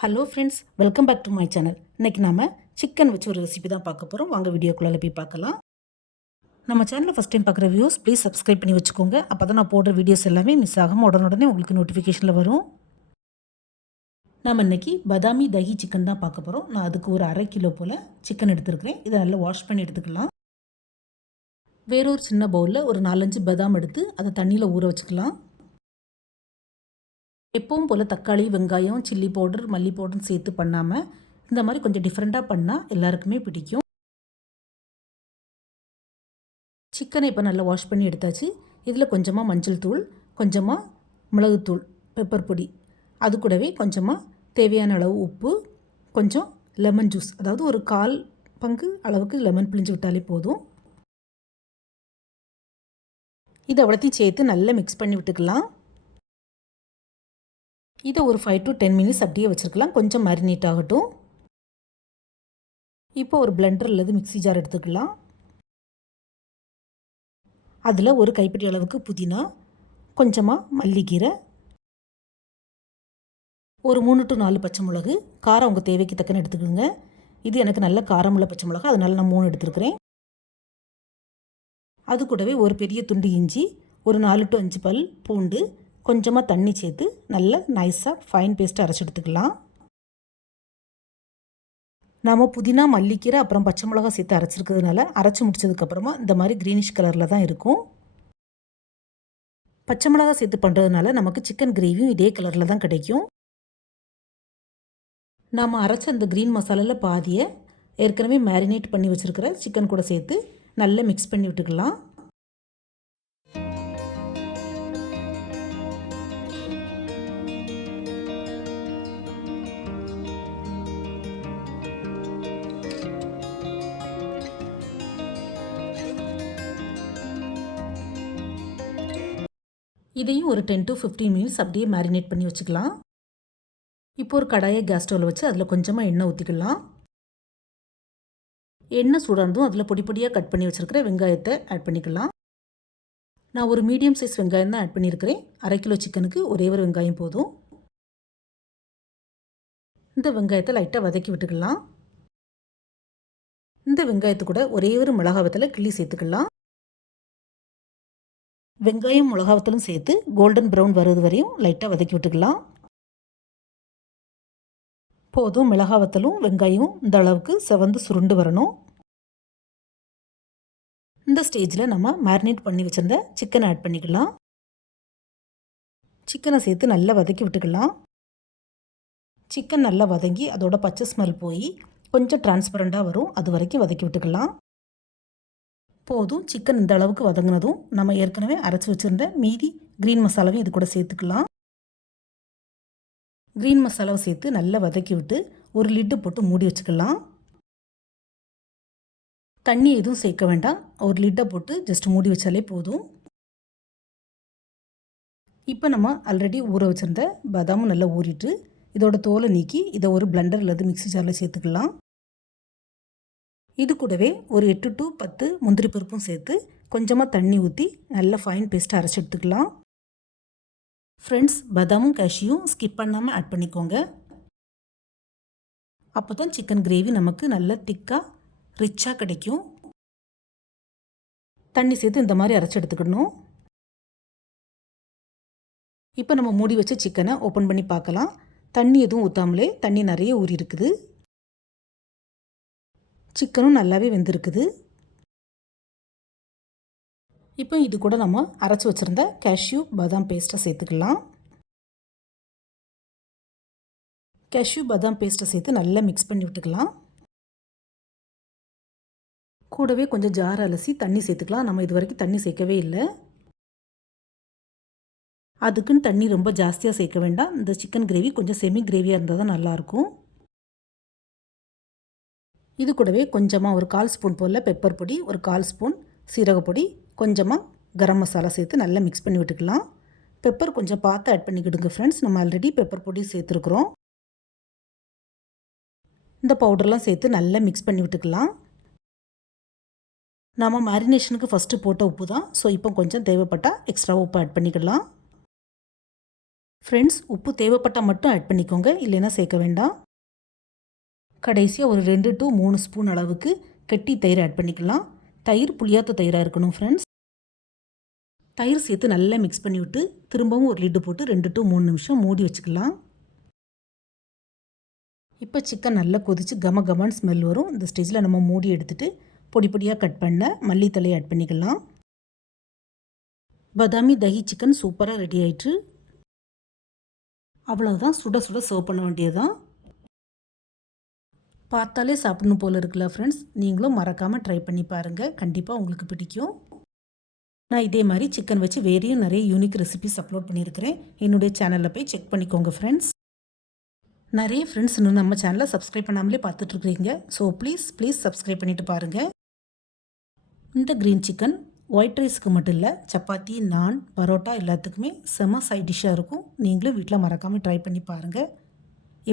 Hello friends welcome back to my channel இன்றைக்கி நாம் chicken வச்சு ஒரு ரெசிபி தான் பார்க்க போகிறோம் வாங்க வீடியோக்குள்ளே போய் பார்க்கலாம். நம்ம சேனலில் ஃபஸ்ட் டைம் பார்க்குற வியூஸ் ப்ளீஸ் சப்ஸ்கிரைப் பண்ணி வச்சுக்கோங்க. அப்போ தான் நான் போடுற வீடியோஸ் எல்லாமே மிஸ் ஆகாமல் உடனுடனே உங்களுக்கு நோட்டிஃபிகேஷனில் வரும். நாம் இன்றைக்கி பதாமி தஹி சிக்கன் தான் பார்க்க போகிறோம் நான் அதுக்கு ஒரு அரை கிலோ போல் சிக்கன் எடுத்துருக்கிறேன். இதை நல்லா வாஷ் பண்ணி எடுத்துக்கலாம். வேறொரு சின்ன பவுலில் ஒரு நாலஞ்சு பதாம் எடுத்து அதை தண்ணியில் ஊற வச்சுக்கலாம். எப்பவும் போல் தக்காளி வெங்காயம் சில்லி பவுடர் மல்லி பவுடர் சேர்த்து பண்ணாமல் இந்த மாதிரி கொஞ்சம் டிஃப்ரெண்ட்டாக பண்ணால் எல்லாருக்குமே பிடிக்கும். சிக்கனை இப்போ நல்லா வாஷ் பண்ணி எடுத்தாச்சு. இதில் கொஞ்சமாக மஞ்சள் தூள் கொஞ்சமாக மிளகுத்தூள் பெப்பர் பொடி. அது கூடவே கொஞ்சமாக தேவையான அளவு உப்பு கொஞ்சம் லெமன் ஜூஸ் அதாவது ஒரு கால் பங்கு அளவுக்கு லெமன் பிழிஞ்சு விட்டாலே போதும். இதை அவ்வளோத்தையும் சேர்த்து நல்லா மிக்ஸ் பண்ணி விட்டுக்கலாம். இதை ஒரு ஃபைவ் டு டென் மினிட்ஸ் அப்படியே வச்சுருக்கலாம். கொஞ்சம் மேரினேட் ஆகட்டும். இப்போ ஒரு பிளெண்டர் அல்லது மிக்ஸி ஜார் எடுத்துக்கலாம். அதில் ஒரு கைப்பிடி அளவுக்கு புதினா கொஞ்சமாக மல்லிக்கீரை ஒரு மூணு டு நாலு பச்சை மிளகு காரம் உங்கள் தேவைக்கு தக்கன எடுத்துக்கோங்க. இது எனக்கு நல்ல காரமுள்ள பச்சை மிளகா அதனால் நான் மூணு எடுத்துருக்கிறேன். அது கூடவே ஒரு பெரிய துண்டு இஞ்சி ஒரு நாலு டு அஞ்சு பல் பூண்டு கொஞ்சமாக தண்ணி சேர்த்து நல்லா நைஸாக ஃபைன் பேஸ்ட்டு அரைச்சி எடுத்துக்கலாம். நாம் புதினா மல்லிக்கீரை அப்புறம் பச்சை மிளகா சேர்த்து அரைச்சிருக்கிறதுனால அரைச்சி முடிச்சதுக்கப்புறமா இந்த மாதிரி க்ரீனிஷ் கலரில் தான் இருக்கும். பச்சை மிளகா சேர்த்து பண்ணுறதுனால நமக்கு சிக்கன் கிரேவியும் இதே கலரில் தான் கிடைக்கும். நாம் அரைச்ச அந்த க்ரீன் மசாலாவில் பாதியை ஏற்கனவே மேரினேட் பண்ணி வச்சுருக்கிற சிக்கன் கூட சேர்த்து நல்லா மிக்ஸ் பண்ணி விட்டுக்கலாம். இதையும் ஒரு டென் டு ஃபிஃப்டீன் மினிட்ஸ் அப்படியே மேரினேட் பண்ணி வச்சுக்கலாம். இப்போ ஒரு கடாயை கேஸ் ஸ்டவ்வில் வச்சு அதில் கொஞ்சமாக எண்ணெய் ஊற்றிக்கலாம் எண்ணெய் சூடானதும் அதில் பொடி பொடியாக கட் பண்ணி வச்சுருக்கிற வெங்காயத்தை ஆட் பண்ணிக்கலாம். நான் ஒரு மீடியம் சைஸ் வெங்காயம் தான் ஆட் பண்ணியிருக்கிறேன் அரை கிலோ சிக்கனுக்கு ஒரே ஒரு வெங்காயம் போதும். இந்த வெங்காயத்தை லைட்டாக வதக்கி விட்டுக்கலாம். இந்த வெங்காயத்து கூட ஒரே ஒரு மிளகாவத்தில் கிள்ளி சேர்த்துக்கலாம். வெங்காயம் மிளகாவத்தலும் சேர்த்து கோல்டன் ப்ரௌன் வருது வரையும் லைட்டாக வதக்கி விட்டுக்கலாம். போதும் மிளகாவத்தலும் வெங்காயம் இந்த அளவுக்கு செவந்து சுருண்டு வரணும். இந்த ஸ்டேஜில் நம்ம மேரினேட் பண்ணி வச்சுருந்த சிக்கனை ஆட் பண்ணிக்கலாம். சிக்கனை சேர்த்து நல்லா வதக்கி விட்டுக்கலாம். சிக்கன் நல்லா வதங்கி அதோட பச்சை ஸ்மெல் போய் கொஞ்சம் டிரான்ஸ்பரண்ட்டாக வரும். அது வரைக்கும் வதக்கி விட்டுக்கலாம். போதும் சிக்கன் இந்த அளவுக்கு வதங்கினதும் நம்ம ஏற்கனவே அரைச்சி வச்சுருந்த மீதி க்ரீன் மசாலாவையும் இது கூட சேர்த்துக்கலாம். க்ரீன் மசாலாவை சேர்த்து நல்லா வதக்கி விட்டு ஒரு லிட்டு போட்டு மூடி வச்சுக்கலாம். தண்ணி எதுவும் சேர்க்க வேண்டாம். ஒரு லிட்டை போட்டு ஜஸ்ட் மூடி வச்சாலே போதும். இப்போ நம்ம ஆல்ரெடி ஊற வச்சுருந்த பாதாமும் நல்லா ஊறிட்டு இதோட தோலை நீக்கி இதை ஒரு பிளண்டர் அல்லது மிக்சி ஜாரில் சேர்த்துக்கலாம். இது கூடவே ஒரு எட்டு டு பத்து முந்திரி பருப்பும் சேர்த்து கொஞ்சமாக தண்ணி ஊற்றி நல்லா ஃபைன் பேஸ்ட்டாக அரைச்சி எடுத்துக்கலாம். ஃப்ரெண்ட்ஸ் பதாமும் கேஷியும் ஸ்கிப் பண்ணாமல் ஆட் பண்ணிக்கோங்க. அப்போ தான் சிக்கன் கிரேவி நமக்கு நல்ல திக்காக ரிச்சாக கிடைக்கும். தண்ணி சேர்த்து இந்த மாதிரி அரைச்சி எடுத்துக்கணும். இப்போ நம்ம மூடி வச்ச சிக்கனை ஓப்பன் பண்ணி பார்க்கலாம். தண்ணி எதுவும் ஊற்றாமலே தண்ணி நிறைய ஊறி இருக்குது சிக்கனும் நல்லாவே வெந்திருக்குது. இப்போ இது கூட நம்ம அரைச்சி வச்சுருந்த கேஷ்யூ பாதாம் பேஸ்ட்டை சேர்த்துக்கலாம். கேஷ்யூ பாதாம் பேஸ்ட்டை சேர்த்து நல்லா மிக்ஸ் பண்ணி விட்டுக்கலாம். கூடவே கொஞ்சம் ஜார் அலசி தண்ணி சேர்த்துக்கலாம். நம்ம இது வரைக்கும் தண்ணி சேர்க்கவே இல்லை. அதுக்குன்னு தண்ணி ரொம்ப ஜாஸ்தியாக சேர்க்க வேண்டாம். இந்த சிக்கன் கிரேவி கொஞ்சம் செமி கிரேவியாக இருந்தால் தான் நல்லாயிருக்கும் இது கூடவே கொஞ்சமாக ஒரு கால் ஸ்பூன் போல் பெப்பர் பொடி ஒரு கால் ஸ்பூன் சீரகப்பொடி கொஞ்சமாக கரம் மசாலா சேர்த்து நல்லா மிக்ஸ் பண்ணி விட்டுக்கலாம். பெப்பர் கொஞ்சம் பார்த்து ஆட் பண்ணிக்கிடுங்க ஃப்ரெண்ட்ஸ் நம்ம ஆல்ரெடி பெப்பர் பொடி சேர்த்துருக்குறோம். இந்த பவுடர்லாம் சேர்த்து நல்லா மிக்ஸ் பண்ணி விட்டுக்கலாம். நம்ம மேரினேஷனுக்கு ஃபஸ்ட்டு போட்ட உப்பு தான் ஸோ இப்போ கொஞ்சம் தேவைப்பட்டால் எக்ஸ்ட்ரா உப்பு ஆட் பண்ணிக்கலாம். ஃப்ரெண்ட்ஸ் உப்பு தேவைப்பட்டால் மட்டும் ஆட் பண்ணிக்கோங்க. இல்லைன்னா சேர்க்க வேண்டாம். கடைசியாக ஒரு ரெண்டு டு மூணு ஸ்பூன் அளவுக்கு கெட்டி தயிர் ஆட் பண்ணிக்கலாம். தயிர் புளியாத்த தயிராக இருக்கணும் ஃப்ரெண்ட்ஸ் தயிர் சேர்த்து நல்லா மிக்ஸ் பண்ணி விட்டு திரும்பவும் ஒரு லிட்டு போட்டு ரெண்டு டு மூணு நிமிஷம் மூடி வச்சுக்கலாம். இப்போ சிக்கன் நல்லா கொதித்து கம கமன்னு ஸ்மெல் வரும். இந்த ஸ்டேஜில் நம்ம மூடி எடுத்துகிட்டு பொடி பொடியாக கட் பண்ண மல்லித்தலை ஆட் பண்ணிக்கலாம். பதாமி தஹி சிக்கன் சூப்பராக ரெடி ஆயிட்டு அவ்வளோதான் சுட சுட சர்வ் பண்ண வேண்டியதான் பார்த்தாலே சாப்பிடணும் போல் இருக்குல்ல ஃப்ரெண்ட்ஸ் நீங்களும் மறக்காமல் ட்ரை பண்ணி பாருங்கள் கண்டிப்பாக உங்களுக்கு பிடிக்கும். நான் இதே மாதிரி சிக்கன் வச்சு வேறையும் நிறைய யூனிக் ரெசிபிஸ் அப்லோட் பண்ணியிருக்கிறேன். என்னுடைய சேனலில் போய் செக் பண்ணிக்கோங்க ஃப்ரெண்ட்ஸ் நிறைய ஃப்ரெண்ட்ஸ் இன்னும் நம்ம சேனலை சப்ஸ்கிரைப் பண்ணாமலே பார்த்துட்ருக்குறீங்க. ஸோ ப்ளீஸ் ப்ளீஸ் சப்ஸ்கிரைப் பண்ணிவிட்டு பாருங்கள் இந்த க்ரீன் சிக்கன் ஒயிட் ரைஸ்க்கு மட்டும் இல்லை சப்பாத்தி நான் பரோட்டா எல்லாத்துக்குமே செம சைட் டிஷ்ஷாக இருக்கும். நீங்களும் வீட்டில் மறக்காமல் ட்ரை பண்ணி பாருங்கள்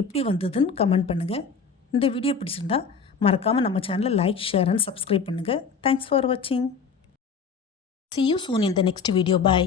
எப்படி வந்ததுன்னு கமெண்ட் பண்ணுங்கள் இந்த வீடியோ பிடிச்சிருந்தா மறக்காமல் நம்ம சேனலை லைக் ஷேர் அண்ட் சப்ஸ்கிரைப் பண்ணுங்கள் தேங்க்ஸ் ஃபார் வாட்சிங் see you soon in the next video bye